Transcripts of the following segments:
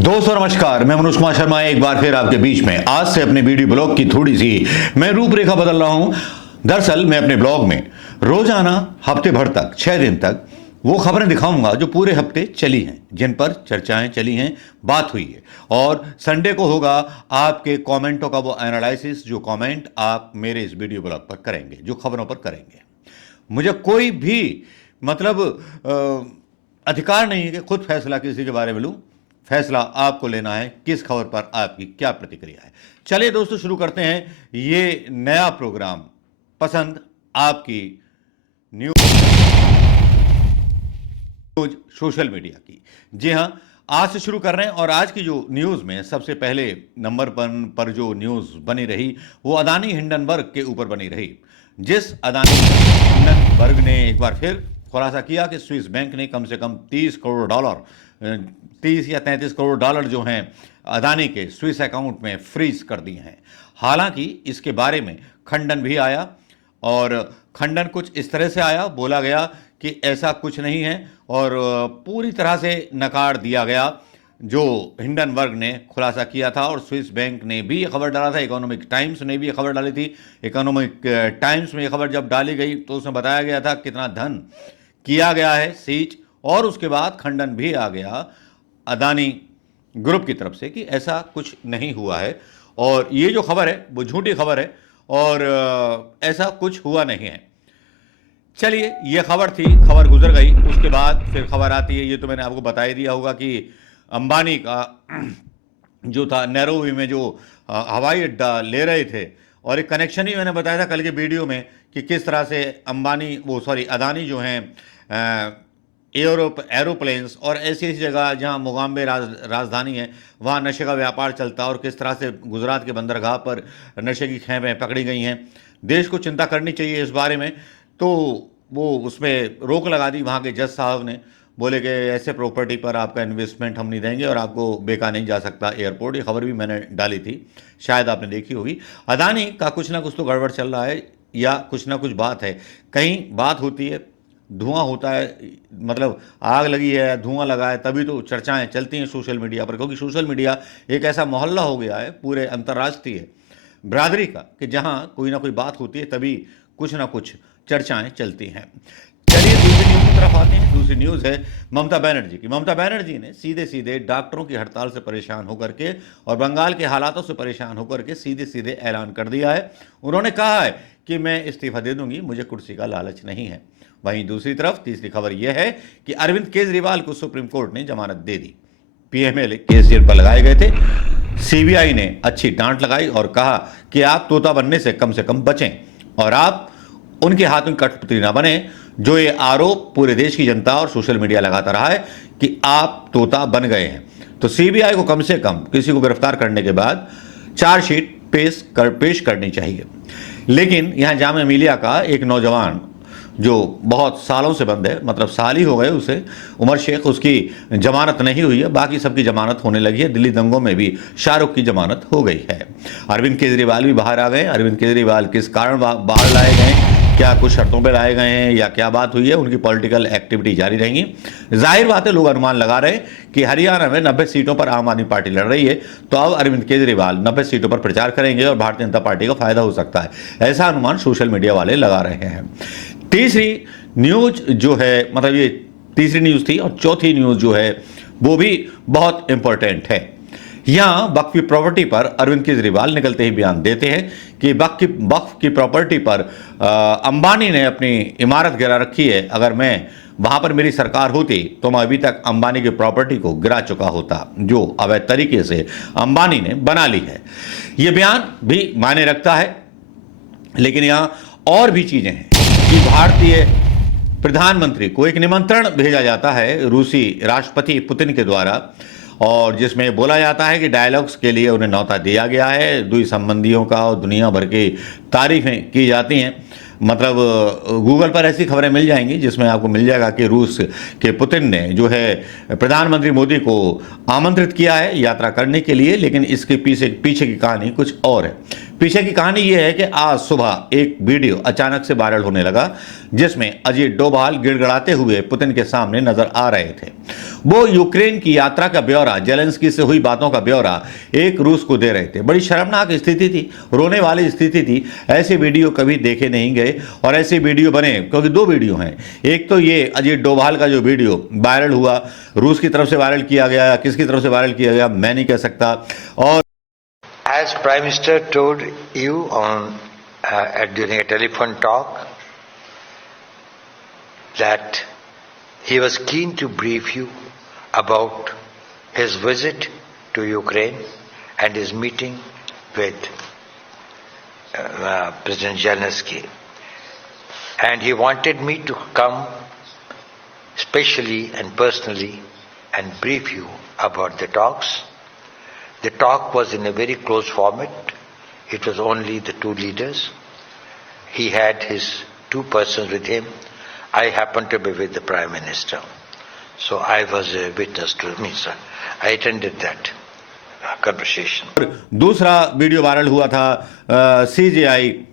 दोस्तों नमस्कार, मैं मनोज कुमार शर्मा एक बार फिर आपके बीच में आज से अपने वीडियो ब्लॉग की थोड़ी सी मैं रूपरेखा बदल रहा हूं। दरअसल मैं अपने ब्लॉग में रोजाना हफ्ते भर तक 6 दिन तक वो खबरें दिखाऊंगा जो पूरे हफ्ते चली हैं, जिन पर चर्चाएं चली हैं, बात हुई है। और संडे को होगा आपके कमेंटों का वो एनालिसिस, जो कमेंट आप मेरे इस वीडियो ब्लॉग पर करेंगे, जो खबरों पर करेंगे। मुझे कोई भी अधिकार नहीं है कि खुद फैसला किसी के बारे में लूं। फैसला आपको लेना है किस खबर पर आपकी क्या प्रतिक्रिया है। चलिए दोस्तों, शुरू करते हैं ये नया प्रोग्राम, पसंद आपकी न्यूज सोशल मीडिया की। जी हां, आज से शुरू कर रहे हैं। और आज की जो न्यूज में सबसे पहले नंबर पर जो न्यूज बनी रही वो अदानी हिंडनबर्ग के ऊपर बनी रही। जिस अदानी हिंडनबर्ग ने एक बार फिर खुलासा किया कि स्विस बैंक ने कम से कम 30 या 33 करोड़ डॉलर जो हैं अदानी के स्विस अकाउंट में फ्रीज कर दिए हैं। हालांकि इसके बारे में खंडन भी आया, और खंडन कुछ इस तरह से आया, बोला गया कि ऐसा कुछ नहीं है, और पूरी तरह से नकार दिया गया जो हिंडनबर्ग ने खुलासा किया था। और स्विस बैंक ने भी ये खबर डाला था, इकोनॉमिक टाइम्स ने भी ये खबर डाली थी। इकोनॉमिक टाइम्स में ये खबर जब डाली गई तो उसमें बताया गया था कितना धन किया गया है सीज, और उसके बाद खंडन भी आ गया अदानी ग्रुप की तरफ से कि ऐसा कुछ नहीं हुआ है, और ये जो खबर है वो झूठी खबर है, और ऐसा कुछ हुआ नहीं है। चलिए, ये खबर थी, खबर गुजर गई। उसके बाद फिर खबर आती है, ये तो मैंने आपको बता ही दिया होगा कि अंबानी का जो था नैरोबी में जो हवाई अड्डा ले रहे थे, और एक कनेक्शन ही मैंने बताया था कल के वीडियो में कि किस तरह से अदानी जो हैं एरोप्लेन्स और ऐसी ऐसी जगह जहां मोगाम्बे राजधानी है वहां नशे का व्यापार चलता है, और किस तरह से गुजरात के बंदरगाह पर नशे की खेपें पकड़ी गई हैं। देश को चिंता करनी चाहिए इस बारे में, तो वो उसमें रोक लगा दी वहाँ के जज साहब ने। बोले कि ऐसे प्रॉपर्टी पर आपका इन्वेस्टमेंट हम नहीं देंगे और आपको बेचा नहीं जा सकता एयरपोर्ट। ये खबर भी मैंने डाली थी, शायद आपने देखी होगी। अदानी का कुछ ना कुछ तो गड़बड़ चल रहा है, या कुछ ना कुछ बात है। कहीं बात होती है, धुआं होता है, मतलब आग लगी है, धुआं लगा है, तभी तो चर्चाएं चलती हैं सोशल मीडिया पर। क्योंकि सोशल मीडिया एक ऐसा मोहल्ला हो गया है पूरे अंतर्राष्ट्रीय बरादरी का कि जहां कोई ना कोई बात होती है तभी कुछ ना कुछ चर्चाएं चलती हैं। चलिए दूसरी न्यूज़ की तरफ आते हैं। दूसरी न्यूज़ है ममता बनर्जी की। ममता बनर्जी ने सीधे सीधे डॉक्टरों की हड़ताल से परेशान होकर के और बंगाल के हालातों से परेशान होकर के सीधे सीधे ऐलान कर दिया है। उन्होंने कहा है कि मैं इस्तीफा दे दूंगी, मुझे कुर्सी का लालच नहीं है। वहीं दूसरी तरफ तीसरी खबर यह है कि अरविंद केजरीवाल को सुप्रीम कोर्ट ने जमानत दे दी। पीएमएलए केस जिन पर लगाए गए थे, सीबीआई ने अच्छी डांट लगाई और कहा कि आप तोता बनने से कम बचें, और आप उनके हाथ में कठपुतली ना बने। जो ये आरोप पूरे देश की जनता और सोशल मीडिया लगाता रहा है कि आप तोता बन गए हैं, तो सीबीआई को कम से कम किसी को गिरफ्तार करने के बाद चार्जशीट पेश करनी चाहिए। लेकिन यहां जामिया मिलिया का एक नौजवान जो बहुत सालों से बंद है, मतलब साल ही हो गए उसे, उमर शेख, उसकी जमानत नहीं हुई है। बाकी सबकी जमानत होने लगी है। दिल्ली दंगों में भी शाहरुख की जमानत हो गई है। अरविंद केजरीवाल भी बाहर आ गए। अरविंद केजरीवाल किस कारण बाहर लाए गए, क्या कुछ शर्तों पर लाए गए हैं या क्या बात हुई है, उनकी पॉलिटिकल एक्टिविटी जारी रहेंगी। जाहिर बात है, लोग अनुमान लगा रहे हैं कि हरियाणा में 90 सीटों पर आम आदमी पार्टी लड़ रही है, तो अब अरविंद केजरीवाल 90 सीटों पर प्रचार करेंगे और भारतीय जनता पार्टी का फायदा हो सकता है। ऐसा अनुमान सोशल मीडिया वाले लगा रहे हैं। तीसरी न्यूज जो है, मतलब ये तीसरी न्यूज थी, और चौथी न्यूज जो है वो भी बहुत इंपॉर्टेंट है। यहां वक्फ की प्रॉपर्टी पर अरविंद केजरीवाल निकलते ही बयान देते हैं कि वक्फ की प्रॉपर्टी पर अंबानी ने अपनी इमारत गिरा रखी है। अगर मैं वहां पर मेरी सरकार होती तो मैं अभी तक अंबानी की प्रॉपर्टी को गिरा चुका होता, जो अवैध तरीके से अंबानी ने बना ली है। यह बयान भी मायने रखता है, लेकिन यहां और भी चीजें हैं कि भारतीय प्रधानमंत्री को एक निमंत्रण भेजा जाता है रूसी राष्ट्रपति पुतिन के द्वारा, और जिसमें बोला जाता है कि डायलॉग्स के लिए उन्हें न्योता दिया गया है। दुई संबंधियों का और दुनिया भर की तारीफें की जाती हैं। मतलब गूगल पर ऐसी खबरें मिल जाएंगी जिसमें आपको मिल जाएगा कि रूस के पुतिन ने जो है प्रधानमंत्री मोदी को आमंत्रित किया है यात्रा करने के लिए, लेकिन इसके पीछे की कहानी कुछ और है। पीछे की कहानी यह है कि आज सुबह एक वीडियो अचानक से वायरल होने लगा जिसमें अजीत डोभाल गिड़गिड़ाते हुए पुतिन के सामने नजर आ रहे थे। वो यूक्रेन की यात्रा का ब्यौरा, जेलेंस्की से हुई बातों का ब्यौरा एक रूस को दे रहे थे। बड़ी शर्मनाक स्थिति थी, रोने वाली स्थिति थी। ऐसे वीडियो कभी देखे नहीं गए और ऐसे वीडियो बने क्योंकि दो वीडियो हैं। एक तो ये अजीत डोभाल का जो वीडियो वायरल हुआ, रूस की तरफ से वायरल किया गया या किसकी तरफ से वायरल किया गया मैं नहीं कह सकता। और As Prime Minister told you during a telephone talk that he was keen to brief you about his visit to Ukraine and his meeting with President Zelensky, and he wanted me to come specially and personally and brief you about the talks. The talk was in a very close format. It was only the two leaders. He had his two persons with him. I happened to be with the Prime Minister. So I was a witness to me, sir. I attended that conversation. दूसरा video viral हुआ था CGI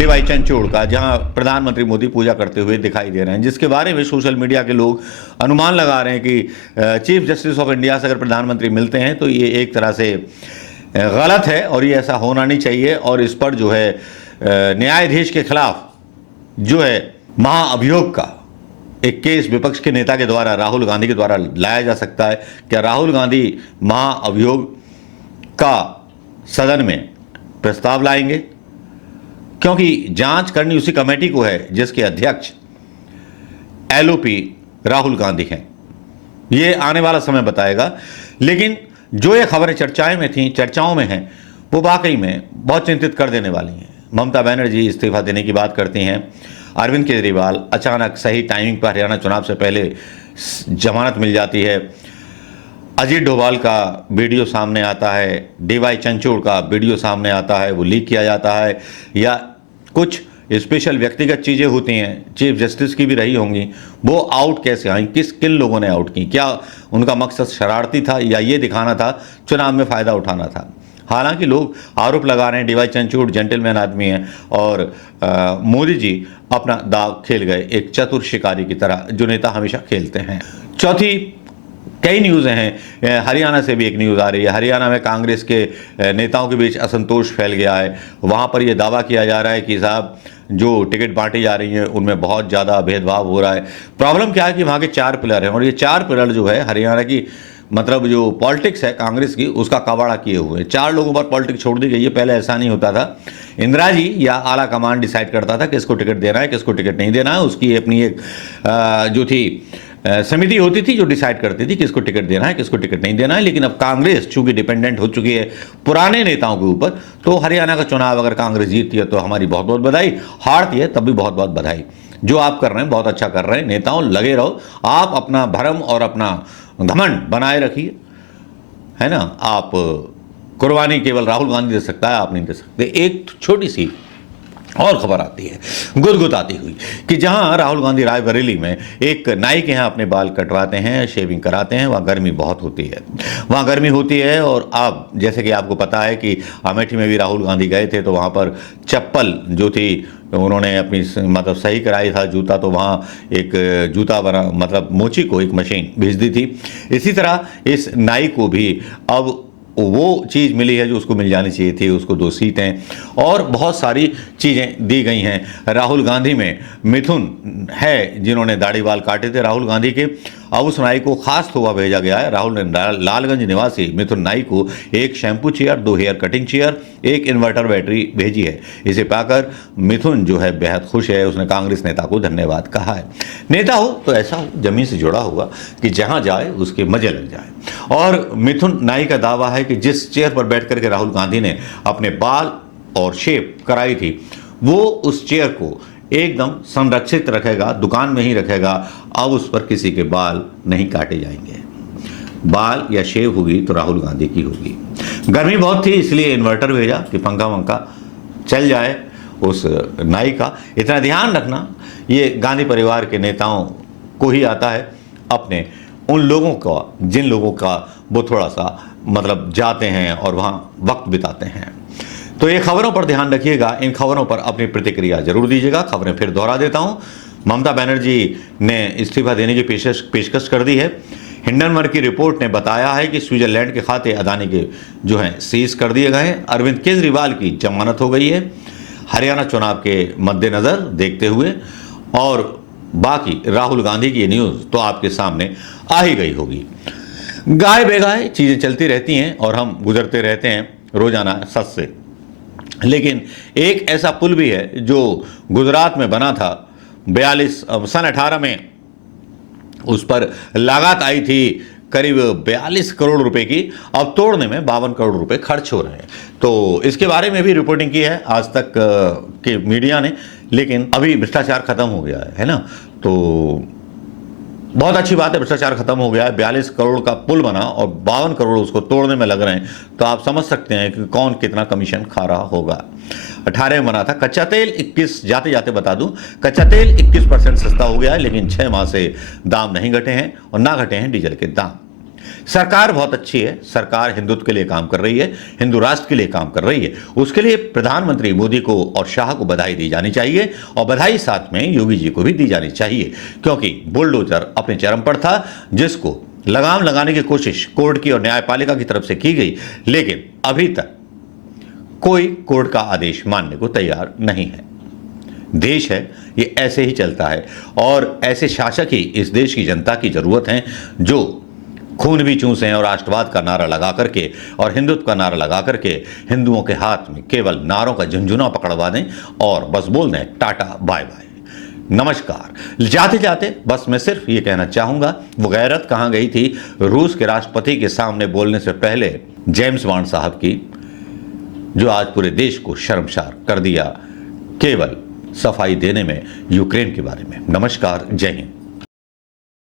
D Y चंचोड़ का, जहां प्रधानमंत्री मोदी पूजा करते हुए दिखाई दे रहे हैं, जिसके बारे में सोशल मीडिया के लोग अनुमान लगा रहे हैं कि चीफ जस्टिस ऑफ इंडिया से अगर प्रधानमंत्री मिलते हैं तो ये एक तरह से गलत है और ये ऐसा होना नहीं चाहिए। और इस पर जो है न्यायाधीश के खिलाफ जो है महाअभियोग का एक केस विपक्ष के नेता के द्वारा, राहुल गांधी के द्वारा लाया जा सकता है। क्या राहुल गांधी महाअभियोग का सदन में प्रस्ताव लाएंगे? क्योंकि जांच करनी उसी कमेटी को है जिसके अध्यक्ष LOP राहुल गांधी हैं। ये आने वाला समय बताएगा। लेकिन जो ये खबरें चर्चाओं में हैं, वो वाकई में बहुत चिंतित कर देने वाली हैं। ममता बनर्जी इस्तीफा देने की बात करती हैं। अरविंद केजरीवाल अचानक सही टाइमिंग पर हरियाणा चुनाव से पहले जमानत मिल जाती है। अजीत डोभाल का वीडियो सामने आता है, डीवाई चंचोड़ का वीडियो सामने आता है, वो लीक किया जाता है, या कुछ स्पेशल व्यक्तिगत चीज़ें होती हैं, चीफ जस्टिस की भी रही होंगी, वो आउट कैसे आई, किन लोगों ने आउट की, क्या उनका मकसद शरारती था या ये दिखाना था चुनाव में फ़ायदा उठाना था। हालांकि लोग आरोप लगा रहे हैं डीवाई चंचोड़ जेंटलमैन आदमी है और मोदी जी अपना दाव खेल गए एक चतुर शिकारी की तरह, जो नेता हमेशा खेलते हैं। चौथी कई न्यूज़ें हैं। हरियाणा से भी एक न्यूज़ आ रही है। हरियाणा में कांग्रेस के नेताओं के बीच असंतोष फैल गया है। वहाँ पर यह दावा किया जा रहा है कि साहब जो टिकट बांटी जा रही हैं उनमें बहुत ज़्यादा भेदभाव हो रहा है। प्रॉब्लम क्या है कि वहाँ के 4 पिलर हैं और ये 4 पिलर जो है हरियाणा की मतलब जो पॉलिटिक्स है कांग्रेस की, उसका कबाड़ा किए हुए हैं। 4 लोगों पर पॉलिटिक्स छोड़ दी गई है। पहले ऐसा नहीं होता था। इंदिरा जी या आला कमान डिसाइड करता था किसको टिकट देना है, किसको टिकट नहीं देना है। उसकी अपनी एक जो थी समिति होती थी जो डिसाइड करती थी किसको टिकट देना है, किसको टिकट नहीं देना है। लेकिन अब कांग्रेस चूंकि डिपेंडेंट हो चुकी है पुराने नेताओं के ऊपर, तो हरियाणा का चुनाव अगर कांग्रेस जीतती है तो हमारी बहुत बहुत बधाई, हारती है तब भी बहुत बहुत बधाई। जो आप कर रहे हैं बहुत अच्छा कर रहे हैं। नेताओं लगे रहो, आप अपना भरम और अपना घमंड बनाए रखिए, है ना। आप कुर्बानी केवल राहुल गांधी दे सकता है, आप नहीं दे सकते। एक छोटी सी और खबर आती है गुदगुदाती हुई कि जहां राहुल गांधी रायबरेली में एक नाई के यहाँ अपने बाल कटवाते हैं, शेविंग कराते हैं, वहाँ गर्मी बहुत होती है। वहाँ गर्मी होती है और अब जैसे कि आपको पता है कि अमेठी में भी राहुल गांधी गए थे तो वहाँ पर चप्पल जो थी उन्होंने अपनी मतलब सही कराई था जूता, तो वहाँ एक जूता बना मतलब मोची को एक मशीन भेज दी थी। इसी तरह इस नाई को भी अब वो चीज़ मिली है जो उसको मिल जानी चाहिए थी। उसको 2 सीटें और बहुत सारी चीज़ें दी गई हैं। राहुल गांधी में मिथुन है जिन्होंने दाढ़ी बाल काटे थे राहुल गांधी के। अब उस नाई को खास तोहफा भेजा गया है। राहुल ने लालगंज निवासी मिथुन नाई को एक shampoo chair, 2 hair cutting chair, एक इन्वर्टर बैटरी भेजी है। इसे पाकर मिथुन जो है बेहद खुश है। उसने कांग्रेस नेता को धन्यवाद कहा है। नेता हो तो ऐसा हो, जमीन से जुड़ा होगा कि जहां जाए उसके मजे लग जाए। और मिथुन नाई का दावा है कि जिस चेयर पर बैठ करके राहुल गांधी ने अपने बाल और शेप कराई थी, वो उस चेयर को एकदम संरक्षित रखेगा, दुकान में ही रखेगा। अब उस पर किसी के बाल नहीं काटे जाएंगे। बाल या शेव होगी तो राहुल गांधी की होगी। गर्मी बहुत थी इसलिए इन्वर्टर भेजा कि पंखा वंखा चल जाए उस नाई का। इतना ध्यान रखना, ये गांधी परिवार के नेताओं को ही आता है, अपने उन लोगों का जिन लोगों का वो थोड़ा सा मतलब जाते हैं और वहाँ वक्त बिताते हैं। तो ये खबरों पर ध्यान रखिएगा, इन खबरों पर अपनी प्रतिक्रिया जरूर दीजिएगा। खबरें फिर दोहरा देता हूं। ममता बनर्जी ने इस्तीफा देने की पेशकश कर दी है। हिंडनबर्ग की रिपोर्ट ने बताया है कि स्विट्जरलैंड के खाते अदानी के जो हैं सीज कर दिए गए हैं। अरविंद केजरीवाल की जमानत हो गई है हरियाणा चुनाव के मद्देनजर देखते हुए, और बाकी राहुल गांधी की ये न्यूज़ तो आपके सामने आ ही गई होगी। गाय बेगाय चीज़ें चलती रहती हैं और हम गुजरते रहते हैं रोजाना सच से, लेकिन एक ऐसा पुल भी है जो गुजरात में बना था सन 18 में, उस पर लागत आई थी करीब 42 करोड़ रुपए की, अब तोड़ने में 52 करोड़ रुपए खर्च हो रहे हैं। तो इसके बारे में भी रिपोर्टिंग की है आज तक के मीडिया ने, लेकिन अभी भ्रष्टाचार खत्म हो गया है ना, तो बहुत अच्छी बात है, भ्रष्टाचार खत्म हो गया है। 42 करोड़ का पुल बना और 52 करोड़ उसको तोड़ने में लग रहे हैं, तो आप समझ सकते हैं कि कौन कितना कमीशन खा रहा होगा। 18 में बना था। कच्चा तेल 21, जाते जाते बता दूं, कच्चा तेल 21% सस्ता हो गया है, लेकिन 6 माह से दाम नहीं घटे हैं और ना घटे हैं डीजल के दाम। सरकार बहुत अच्छी है, सरकार हिंदुत्व के लिए काम कर रही है, हिंदू राष्ट्र के लिए काम कर रही है। उसके लिए प्रधानमंत्री मोदी को और शाह को बधाई दी जानी चाहिए, और बधाई साथ में योगी जी को भी दी जानी चाहिए, क्योंकि बुलडोजर अपने चरम पर था, जिसको लगाम लगाने की कोशिश कोर्ट की और न्यायपालिका की तरफ से की गई, लेकिन अभी तक कोई कोर्ट का आदेश मानने को तैयार नहीं है। देश है ये ऐसे ही चलता है, और ऐसे शासक ही इस देश की जनता की जरूरत है जो खून भी चूसें और राष्ट्रवाद का नारा लगा करके और हिंदुत्व का नारा लगा करके हिंदुओं के हाथ में केवल नारों का झुंझुना पकड़वा दें और बस बोल दें टाटा बाय बाय नमस्कार। जाते जाते बस मैं सिर्फ ये कहना चाहूंगा, वो गैरत कहाँ गई थी रूस के राष्ट्रपति के सामने बोलने से पहले जेम्स बॉन्ड साहब की, जो आज पूरे देश को शर्मसार कर दिया केवल सफाई देने में यूक्रेन के बारे में। नमस्कार, जय हिंद।